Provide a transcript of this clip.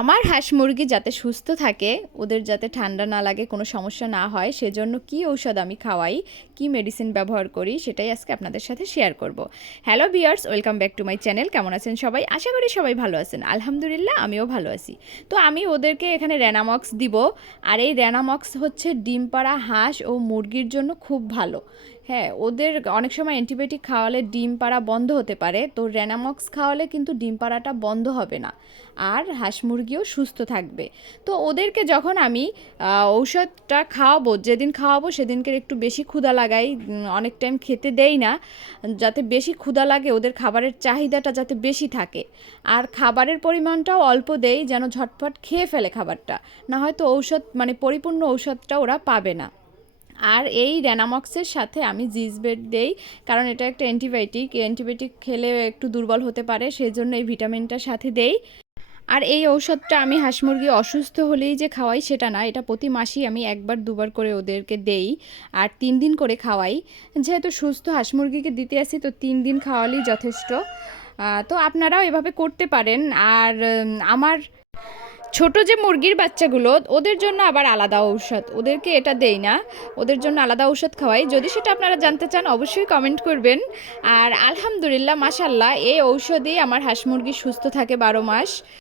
আমার হাঁস মুরগি যাতে সুস্থ থাকে, ওদের যাতে ঠান্ডা না লাগে, কোনো সমস্যা না হয়, সেজন্য কী ঔষধ আমি খাওয়াই, কী মেডিসিন ব্যবহার করি, সেটাই আজকে আপনাদের সাথে শেয়ার করব। Hello viewers, welcome back to my channel. কেমন আছেন সবাই? আশা করি সবাই ভালো আছেন। আলহামদুলিল্লাহ, আমিও ভালো আছি। তো আমি ওদেরকে এখানে রেনামক্স দিব। আর এই রেনামক্স হচ্ছে ডিম পাড়া হাঁস ও মুরগির জন্য খুব ভালো। হ্যাঁ, ওদের অনেক সময় অ্যান্টিবায়োটিক খাওয়ালে ডিম পাড়া বন্ধ হতে পারে, তো রেনামক্স খাওয়ালে কিন্তু ডিম পাড়াটা বন্ধ হবে না, আর হাঁস মুরগিও সুস্থ থাকবে। তো ওদেরকে যখন আমি ঔষধটা খাওয়াবো, যেদিন খাওয়াবো সেদিনকে একটু বেশি ক্ষুধা লাগাই, অনেক টাইম খেতে দেই না, যাতে বেশি ক্ষুধা লাগে, ওদের খাবারের চাহিদাটা যাতে বেশি থাকে। আর খাবারের পরিমাণটাও অল্প দেই, যেন ঝটপট খেয়ে ফেলে খাবারটা, না হয়তো ঔষধ মানে পরিপূর্ণ ঔষধটা ওরা পাবে না। আর এই রেনামক্সের সাথে আমি জিজবেট দেই, কারণ এটা একটা অ্যান্টিবায়োটিক, অ্যান্টিবায়োটিক খেলে একটু দুর্বল হতে পারে, সেই জন্য এই ভিটামিনটার সাথে দেই। আর এই ঔষধটা আমি হাঁস মুরগি অসুস্থ হলেই যে খাওয়াই সেটা না, এটা প্রতি মাসেই আমি একবার দুবার করে ওদেরকে দেই, আর 3 দিন করে খাওয়াই। যেহেতু সুস্থ হাঁস মুরগিকে দিতে আসি, তো 3 দিন খাওয়ালেই যথেষ্ট। তো আপনারাও এভাবে করতে পারেন। আর আমার ছোট যে মুরগির বাচ্চাগুলো, ওদের জন্য আবার আলাদা ঔষধ, ওদেরকে এটা দেই না, ওদের জন্য আলাদা ঔষধ খাওয়াই। যদি সেটা আপনারা জানতে চান অবশ্যই কমেন্ট করবেন। আর আলহামদুলিল্লাহ, মাশাল্লাহ, এই ঔষধেই আমার হাঁস মুরগি সুস্থ থাকে 12 মাস।